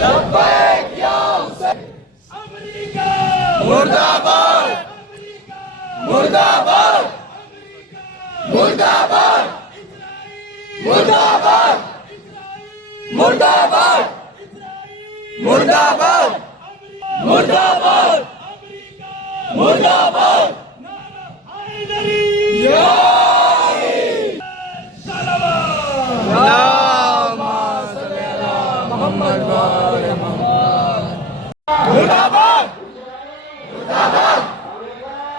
لبیک یا حسین امریکہ مرد آباد مرد آباد مرد آباد مرد آباد مرد آباد مرد آباد مرد آباد مرد آباد محمد مرد آباد مرد آباد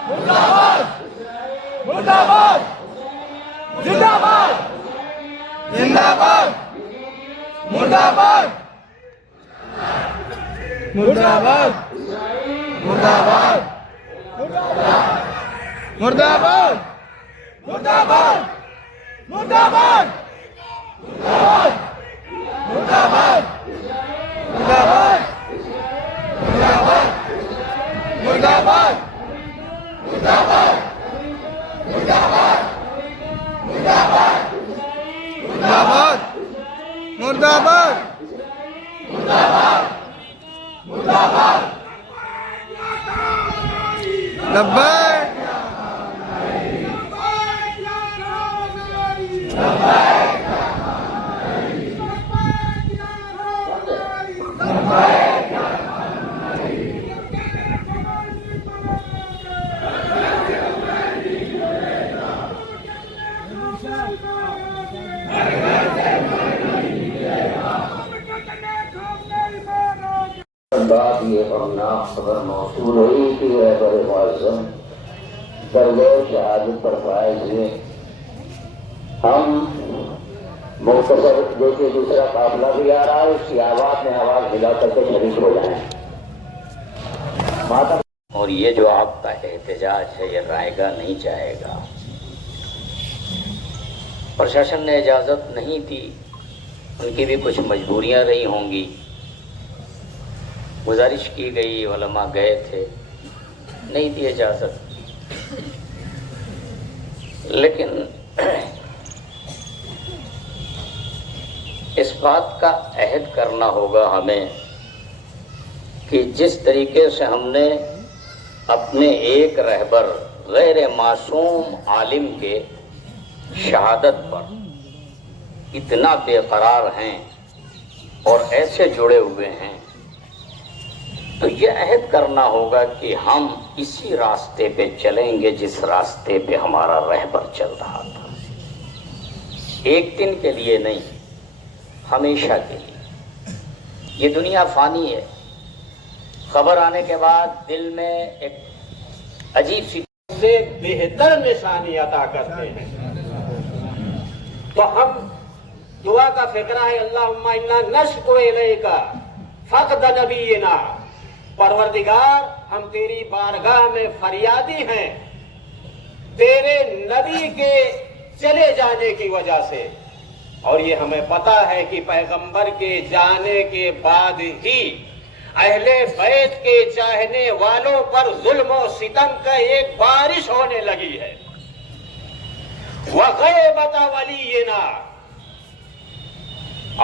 مرد آباد مرد آباد زندہ باد زندہ باد مرد آباد مرد آباد مرد آباد مرد آباد مرد آباد مرد آباد مرد آباد مرد آباد مرد آباد مرد آباد مرد آباد مرد آباد مرد آباد مرد آباد مرد آباد مرد آباد لبیک بات یہ غمناک خبر موصول ہوئی کہ رہبر معظم درگاہ شہادت پر فائز ہوئے. ہم مختصر دیکھے دوسرا قافلہ بھی آ رہا ہے، اس کی آواز میں آواز ملا کر کے شریک ہو جائیں. اور یہ جو آپ کا احتجاج ہے یہ رائے گا نہیں جائے گا. پرشاسن نے اجازت نہیں دی، ان کی بھی کچھ مجبوریاں رہی ہوں گی. گزارش کی گئی، علماء گئے تھے، نہیں دی اجازت. لیکن اس بات کا عہد کرنا ہوگا ہمیں کہ جس طریقے سے ہم نے اپنے ایک رہبر غیر معصوم عالم کے شہادت پر اتنا بے قرار ہیں اور ایسے جڑے ہوئے ہیں، تو یہ عہد کرنا ہوگا کہ ہم اسی راستے پہ چلیں گے جس راستے پہ ہمارا رہبر چل رہا تھا. ایک دن کے لیے نہیں، ہمیشہ کے لیے. یہ دنیا فانی ہے. خبر آنے کے بعد دل میں ایک عجیب سی سے بہتر نشانی عطا کرتے ہیں. تو ہم دعا کا فکرہ ہے، اللہم انا نشکو الیک فقد نبینا. پروردگار ہم تیری بارگاہ میں فریادی ہیں تیرے نبی کے چلے جانے کی وجہ سے. اور یہ ہمیں پتا ہے کہ پیغمبر کے جانے کے بعد ہی اہل بیت کے چاہنے والوں پر ظلم و ستم کا ایک بارش ہونے لگی ہے. وغیبت ولینا،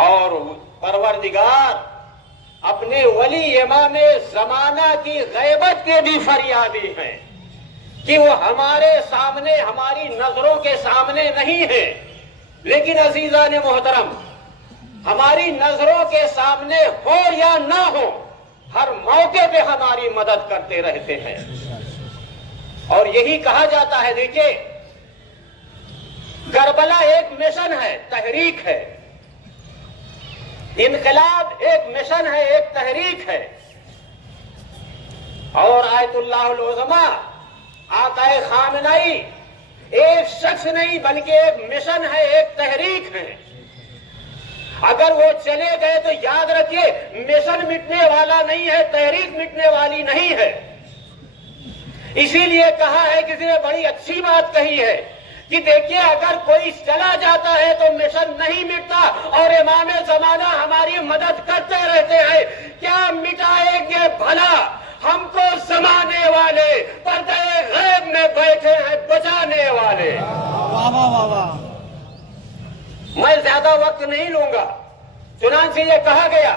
اور پروردگار اپنے ولی امام زمانہ کی غیبت کے بھی فریادی ہیں کہ وہ ہمارے سامنے، ہماری نظروں کے سامنے نہیں ہے، لیکن عزیزان محترم ہماری نظروں کے سامنے ہو یا نہ ہو، ہر موقع پہ ہماری مدد کرتے رہتے ہیں. اور یہی کہا جاتا ہے، دیکھیے کربلا ایک مشن ہے، تحریک ہے. انقلاب ایک مشن ہے، ایک تحریک ہے. اور آیت اللہ العظمہ آقا خامنائی ایک شخص نہیں بلکہ ایک مشن ہے، ایک تحریک ہے. اگر وہ چلے گئے تو یاد رکھیے مشن مٹنے والا نہیں ہے، تحریک مٹنے والی نہیں ہے. اسی لیے کہا ہے، کسی نے بڑی اچھی بات کہی ہے کہ دیکھیے اگر کوئی چلا جاتا ہے تو مشن نہیں مٹتا، اور امام زمانہ ہماری مدد کرتے رہتے ہیں. کیا مٹائیں گے بھلا ہم کو زمانے والے، پردے غیب میں بیٹھے ہیں بچانے والے. میں زیادہ وقت نہیں لوں گا. چنانچہ یہ کہا گیا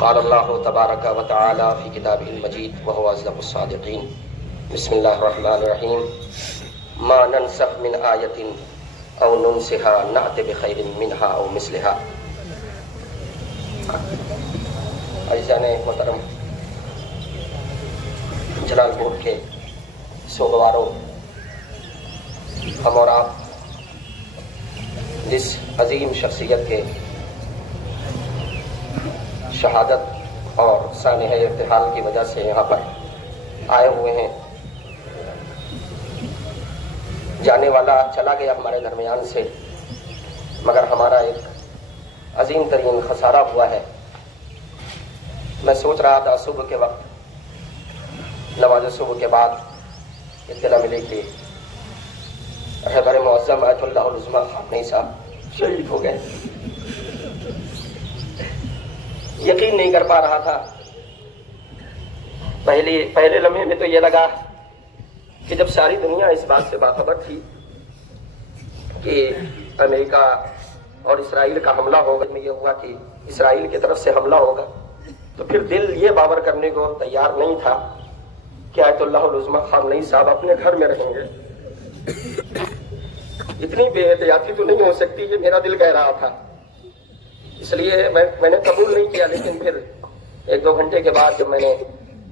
قال الله تبارك وتعالى في كتابه المجيد وهو أصدق الصادقين بسم الله الرحمن الرحيم ما ننسخ من آية أو ننسها نأت بخير منها أو مثلها. عزیزان محترم، جلال پور کے سوگواروں، ہم اور آپ جس عظیم شخصیت کے شہادت اور سانحہ ارتحال کی وجہ سے یہاں پر آئے ہوئے ہیں، جانے والا چلا گیا ہمارے درمیان سے، مگر ہمارا ایک عظیم ترین خسارہ ہوا ہے۔ میں سوچ رہا تھا صبح کے وقت نماز صبح کے بعد اطلاع ملی کہ رہبر معظم آیت اللہ العظمیٰ خامنئی صاحب شہید ہو گئے۔ یقین نہیں کر پا رہا تھا۔ پہلے لمحے میں تو یہ لگا کہ جب ساری دنیا اس بات سے باخبر تھی کہ امریکہ اور اسرائیل کا حملہ ہوگا، میں یہ ہوا کہ اسرائیل کی طرف سے حملہ ہوگا، تو پھر دل یہ باور کرنے کو تیار نہیں تھا کہ آیت اللہ العظمیٰ خامنئی صاحب اپنے گھر میں رہیں گے۔ اتنی بے احتیاطی تو نہیں ہو سکتی، یہ میرا دل کہہ رہا تھا، اس لیے میں نے قبول نہیں کیا۔ لیکن پھر ایک دو گھنٹے کے بعد جب میں نے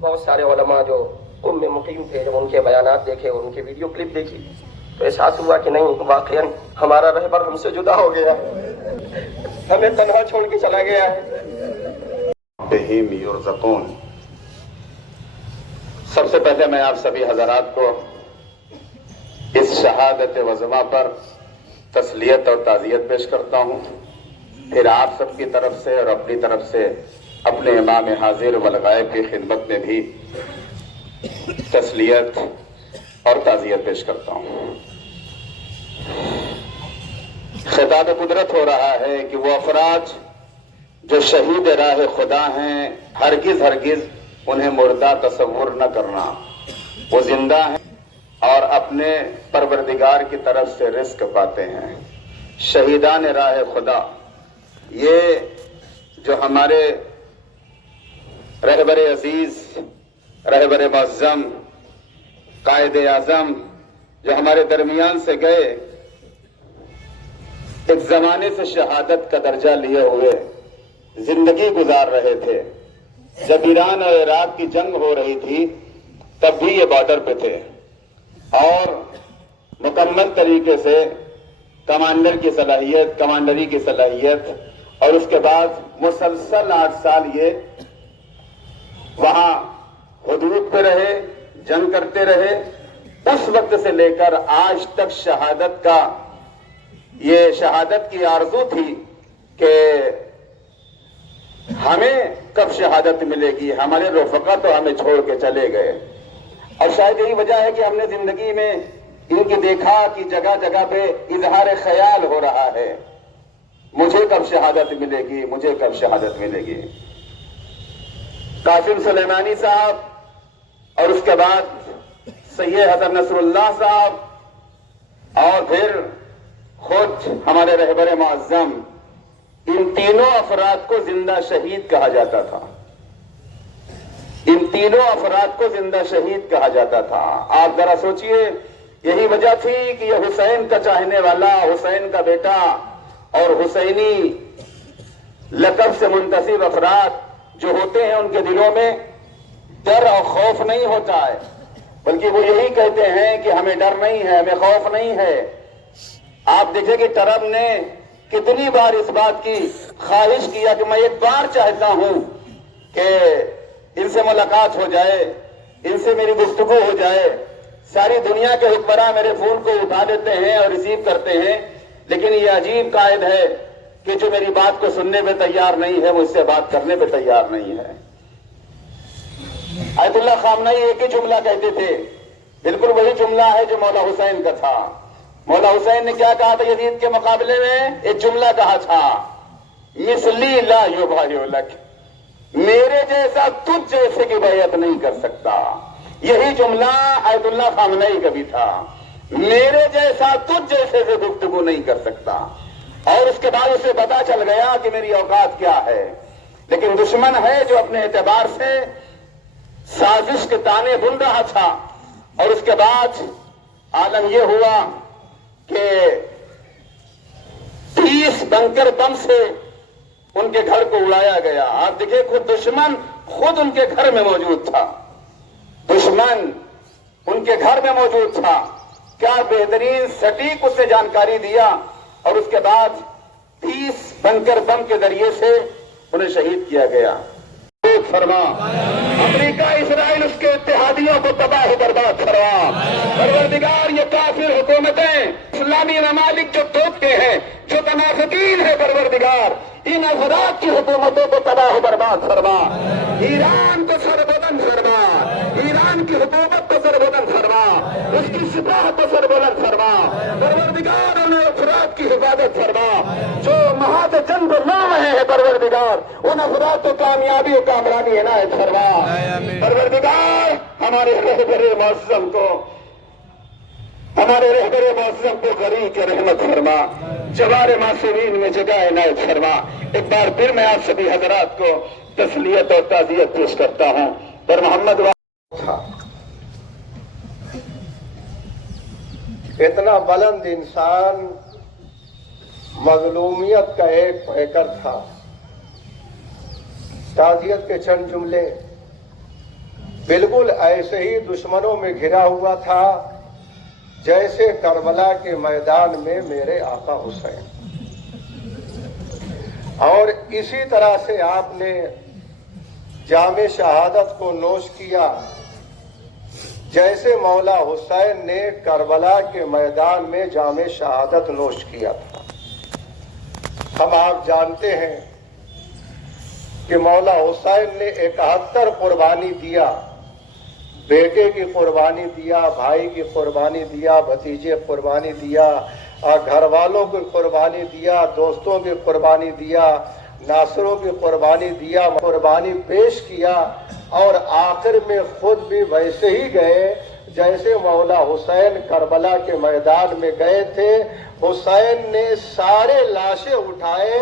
بہت سارے علماء جو قم میں مقیم تھے، جب ان کے بیانات دیکھے اور ان کی ویڈیو کلپ دیکھی تو احساس ہوا کہ نہیں، واقعاً ہمارا رہبر ہم سے جدا ہو گیا، ہمیں تنہا چھوڑ کے چلا گیا ہے۔ بہم یرزقون۔ سب سے پہلے میں آپ سبھی حضرات کو اس شہادت وزما پر تسلیت اور تعزیت پیش کرتا ہوں، پھر آپ سب کی طرف سے اور اپنی طرف سے اپنے امام حاضر والغائب کی خدمت میں بھی تسلیت اور تعزیت پیش کرتا ہوں۔ خطاب قدرت ہو رہا ہے کہ وہ افراد جو شہید راہ خدا ہیں، ہرگز ہرگز انہیں مردہ تصور نہ کرنا، وہ زندہ ہیں اور اپنے پروردگار کی طرف سے رزق پاتے ہیں۔ شہیدان راہ خدا، یہ جو ہمارے رہبر عزیز، رہبر معظم، قائد اعظم جو ہمارے درمیان سے گئے، ایک زمانے سے شہادت کا درجہ لیے ہوئے زندگی گزار رہے تھے۔ جب ایران اور عراق کی جنگ ہو رہی تھی تب بھی یہ بارڈر پہ تھے اور مکمل طریقے سے کمانڈر کی صلاحیت، کمانڈری کی صلاحیت، اور اس کے بعد مسلسل 8 سال یہ وہاں حدود پہ رہے، جنگ کرتے رہے اس وقت سے لے کر آج تک شہادت کی آرزو تھی کہ ہمیں کب شہادت ملے گی. ہمارے رفقا تو ہمیں چھوڑ کے چلے گئے اور شاید یہی وجہ ہے کہ ہم نے زندگی میں ان کی دیکھا کہ جگہ جگہ پہ اظہار خیال ہو رہا ہے, مجھے کب شہادت ملے گی, مجھے کب شہادت ملے گی. قاسم سلیمانی صاحب اور اس کے بعد سید حسن نصر اللہ صاحب اور پھر خود ہمارے رہبر معظم, ان تینوں افراد کو زندہ شہید کہا جاتا تھا. ان تینوں افراد کو زندہ شہید کہا جاتا تھا. آپ ذرا سوچئے, یہی وجہ تھی کہ یہ حسین کا چاہنے والا, حسین کا بیٹا اور حسینی لقب سے منتسب افراد جو ہوتے ہیں ان کے دلوں میں ڈر اور خوف نہیں ہوتا ہے, بلکہ وہ یہی کہتے ہیں کہ ہمیں ڈر نہیں ہے, ہمیں خوف نہیں ہے. آپ دیکھیں کہ ٹرمپ نے کتنی بار اس بات کی خواہش کیا کہ میں ایک بار چاہتا ہوں کہ ان سے ملاقات ہو جائے, ان سے میری گفتگو ہو جائے. ساری دنیا کے حکمراں میرے فون کو اٹھا لیتے ہیں اور ریسیو کرتے ہیں, لیکن یہ عجیب قائد ہے کہ جو میری بات کو سننے پہ تیار نہیں ہے, مجھ سے بات کرنے پہ تیار نہیں ہے. آیت اللہ خامنئی ایک ہی جملہ کہتے تھے, بالکل وہی جملہ ہے جو مولا حسین کا تھا. مولا حسین نے کیا کہا تھا یزید کے مقابلے میں؟ ایک جملہ کہا تھا, مثلی لا یبایع لک, میرے جیسا تجھ جیسے کی بیعت نہیں کر سکتا. یہی جملہ آیت اللہ خامنئی کا بھی تھا, میرے جیسا تجھ جیسے سے گفتگو نہیں کر سکتا. اور اس کے بعد اسے پتا چل گیا کہ میری اوقات کیا ہے. لیکن دشمن ہے جو اپنے اعتبار سے سازش کے تانے بن رہا تھا. اور اس کے بعد عالم یہ ہوا کہ 30 بنکر بم سے ان کے گھر کو اڑایا گیا. آپ دیکھیں خود دشمن خود ان کے گھر میں موجود تھا, دشمن ان کے گھر میں موجود تھا. کیا بہترین سٹیک اس سے جانکاری دیا, اور اس کے بعد 30 بنکر بم کے ذریعے سے انہیں شہید کیا گیا. فرما امریکہ اسرائیل اس کے اتحادیوں کو تباہ و برباد فرما. پروردگار یہ کافر حکومتیں, اسلامی ممالک جو توپتے ہیں, جو منافقین ہیں, پروردگار ان افراد کی حکومتوں کو تباہ و برباد فرما. ایران کو سربلند فرما, ایران کی حکومت کو سربلند فرما, اس کی سپاہ کو سربلند فرما. پروردگار ان افراد کی حفاظت فرما جو مہاد جنگ لڑ رہے ہیں. پروردگار ان افراد کو کامیابی و کامرانی عنایت فرما. پروردگار ہمارے رہبر معظم کو, ہمارے رہبر معظم کو غریق رحمت فرما, جوار معصومین میں جگہ عنایت فرما. ایک بار پھر میں آپ سبھی حضرات کو تسلیت اور تعزیت پیش کرتا ہوں. پر محمد تھا اتنا بلند انسان, مظلومیت کا ایک پیکر تھا. تعزیت کے چند جملے, بالکل ایسے ہی دشمنوں میں گھرا ہوا تھا جیسے کربلا کے میدان میں میرے آقا حسین. اور اسی طرح سے آپ نے جام شہادت کو نوش کیا جیسے مولا حسین نے کربلا کے میدان میں جام شہادت نوش کیا تھا. ہم آپ جانتے ہیں کہ مولا حسین نے 71 قربانی دیا, بیٹے کی قربانی دیا, بھائی کی قربانی دیا, بھتیجے قربانی دیا, گھر والوں کی قربانی دیا, دوستوں کی قربانی دیا, ناصروں کی قربانی دیا, قربانی پیش کیا. اور آخر میں خود بھی ویسے ہی گئے جیسے مولا حسین کربلا کے میدان میں گئے تھے. حسین نے سارے لاشیں اٹھائے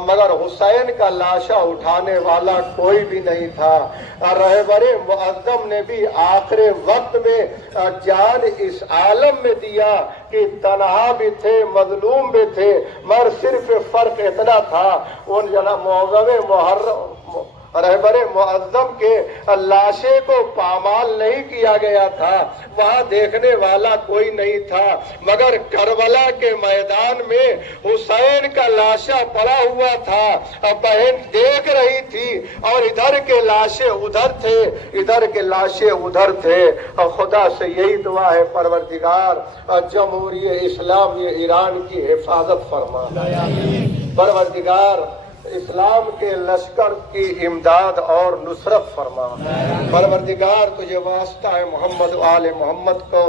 مگر حسین کا لاشا اٹھانے والا کوئی بھی نہیں تھا. رہبر معظم نے بھی آخر وقت میں جان اس عالم میں دیا کہ تنہا بھی تھے, مظلوم بھی تھے, مگر صرف فرق اتنا تھا, ان جناب معظم رہبر معظم کے لاشے کو پامال نہیں کیا گیا تھا، وہاں دیکھنے والا کوئی نہیں تھا، مگر کربلا کے میدان میں حسین کا لاشا پڑا ہوا تھا، بہن دیکھ رہی تھی اور ادھر کے لاشے ادھر تھے، ادھر کے لاشے ادھر تھے۔ اور خدا سے یہی دعا ہے پروردگار جمہوریہ اسلامی ایران کی حفاظت فرما، پروردگار اسلام کے لشکر کی امداد اور نصرت فرما، پروردگار تجھے واسطہ ہے محمد و آل محمد کو،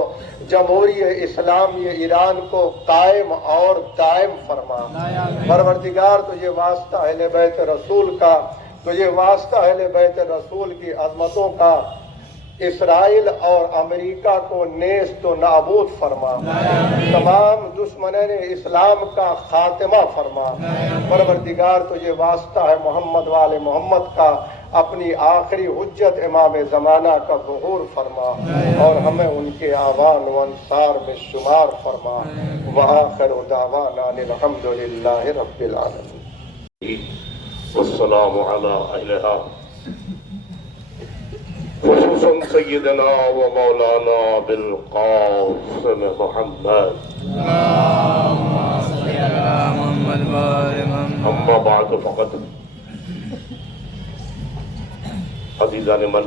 جمہوریہ اسلامی ایران کو قائم اور دائم فرما، پروردگار تجھے واسطہ اہل بیت رسول کا، تجھے واسطہ اہل بیت رسول کی عظمتوں کا، اسرائیل اور امریکہ کو نیست و نابود فرما، تمام دشمنان اسلام کا خاتمہ فرما، پروردگار تجھے واسطہ ہے محمد والے محمد کا، اپنی آخری حجت امام زمانہ کا ظہور فرما اور ہمیں ان کے آوان و انصار میں شمار فرما۔ وآخر دعوانا الحمدللہ رب العالمین۔ والسلام على أهلها خصوصا سيدنا ومولانا بالقاسم محمد أما بعد فقد عزیزان من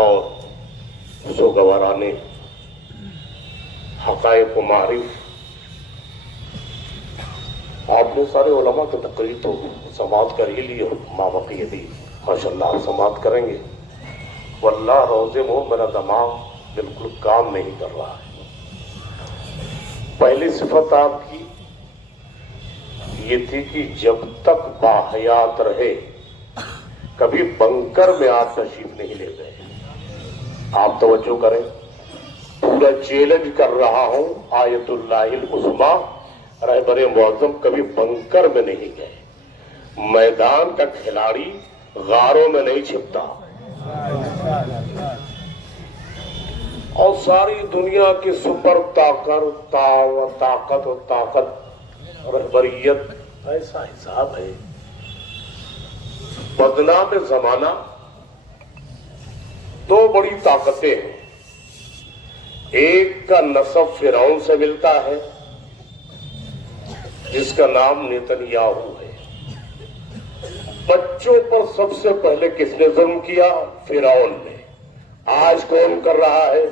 اور سوگواران حقائق و معارف، آپ نے سارے علماء کی تقریر تو سماعت کر ہی لی اور مابقی دی، ماشاءاللہ آپ سماعت کریں گے، واللہ روزے میں میرا دماغ بالکل کام نہیں کر رہا ہے۔ پہلی صفت آپ کی یہ تھی کہ جب تک باحیات رہے کبھی بنکر میں آپ تشریف نہیں لے گئے۔ آپ توجہ کریں، پورا چیلنج کر رہا ہوں، آیت اللہ العظمیٰ رہبر معظم کبھی بنکر میں نہیں گئے۔ میدان کا کھلاڑی غاروں میں نہیں چھپتا، اور ساری دنیا کی سپر طاقت و طاقت رہبریت ایسا حساب ہے۔ بدنام زمانہ دو بڑی طاقتیں ہیں، ایک کا نسب فرعون سے ملتا ہے جس کا نام نیتنیاہو ہے۔ بچوں پر سب سے پہلے کس نے ظلم کیا؟ فرعون نے۔ آج کون کر رہا ہے؟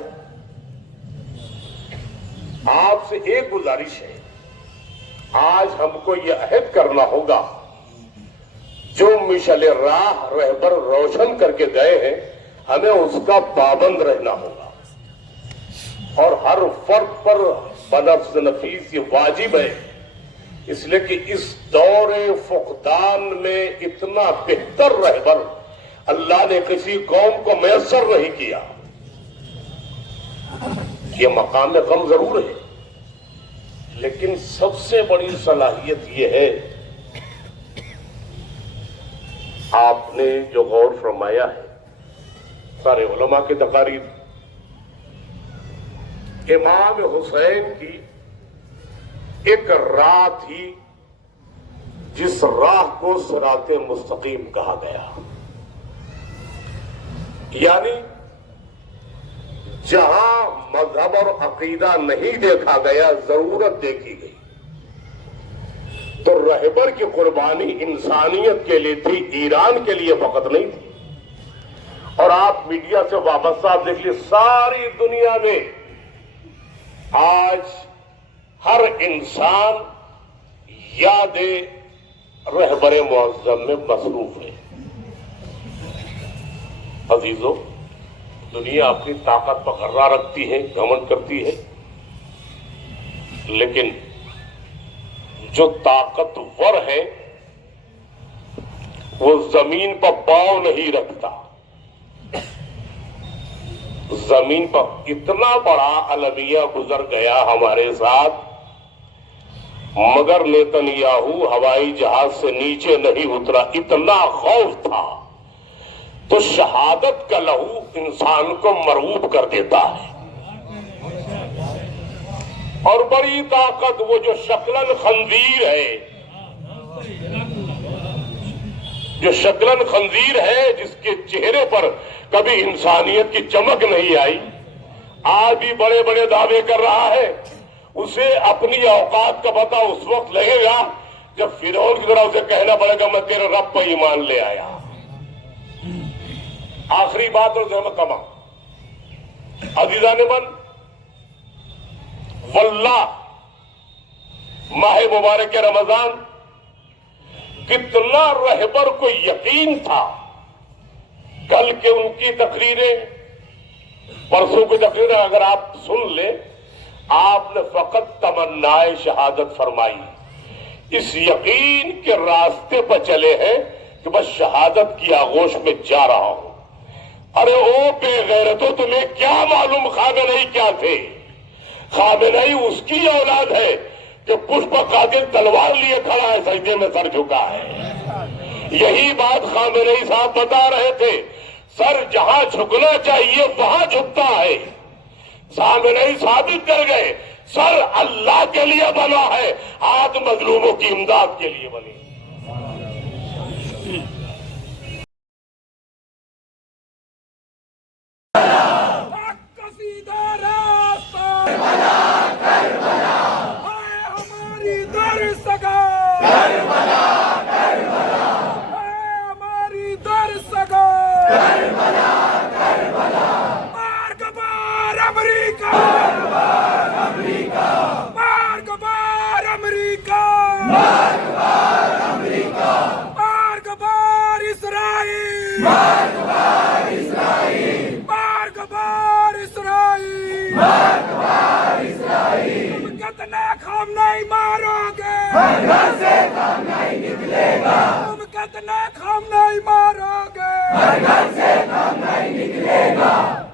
آپ سے ایک گزارش ہے، آج ہم کو یہ عہد کرنا ہوگا، جو مشعل راہ رہبر روشن کر کے گئے ہیں ہمیں اس کا پابند رہنا ہوگا، اور ہر فرد پر بنفس نفیس یہ واجب ہے، اس لیے کہ اس دور فقدان میں اتنا بہتر رہبر اللہ نے کسی قوم کو میسر نہیں کیا۔ یہ مقام غم ضرور ہے، لیکن سب سے بڑی صلاحیت یہ ہے، آپ نے جو غور فرمایا ہے سارے علماء کی تقاریر، امام حسین کی ایک راہ تھی جس راہ کو صراط مستقیم کہا گیا، یعنی جہاں مذہب اور عقیدہ نہیں دیکھا گیا ضرورت دیکھی گئی۔ تو رہبر کی قربانی انسانیت کے لیے تھی، ایران کے لیے فقط نہیں تھی۔ اور آپ میڈیا سے وابستہ آپ دیکھ لیے، ساری دنیا میں آج ہر انسان یاد رہبر معظم میں مصروف ہے۔ عزیزو، دنیا اپنی طاقت برقرار رکھتی ہے، گھمنڈ کرتی ہے، لیکن جو طاقتور ہے وہ زمین پر پاؤں نہیں رکھتا۔ زمین پر اتنا بڑا المیہ گزر گیا ہمارے ساتھ، مگر نیتنیاہو ہوائی جہاز سے نیچے نہیں اترا، اتنا خوف تھا۔ تو شہادت کا لہو انسان کو مرعوب کر دیتا ہے، اور بڑی طاقت وہ جو شکلاً خنزیر ہے، جو شکلن خنزیر ہے، جس کے چہرے پر کبھی انسانیت کی چمک نہیں آئی، آج بھی بڑے بڑے دعوے کر رہا ہے، اسے اپنی اوقات کا پتہ اس وقت لگے گا جب فرعون کی طرح اسے کہنا پڑے گا میں تیرے رب پر ایمان لے آیا۔ آخری بات اور زحمت کما عزیزان من، واللہ ماہ مبارک رمضان کتنا رہبر کو یقین تھا، کل کے ان کی تقریریں، پرسوں کی تقریریں اگر آپ سن لیں، آپ نے فقط تمنائے شہادت فرمائی، اس یقین کے راستے پر چلے ہیں کہ بس شہادت کی آغوش میں جا رہا ہوں۔ ارے او بے غیرتو، تمہیں کیا معلوم خامنئی کیا تھے؟ خامنئی اس کی اولاد ہے کہ پشپ قاتل تلوار لیے کھڑا ہے، سجدے میں سر جھکا ہے۔ یہی بات خامنئی صاحب بتا رہے تھے، سر جہاں جھکنا چاہیے وہاں جھکتا ہے۔ خامنئی ثابت کر گئے، سر اللہ کے لیے بنا ہے، ہاتھ مظلوموں کی امداد کے لیے بنے۔ خامنئی مارو گے، گھر سے خامنئی نکلے گا، تم کتنا خامنئی مارو گے، گھر سے خامنئی نکلے گا۔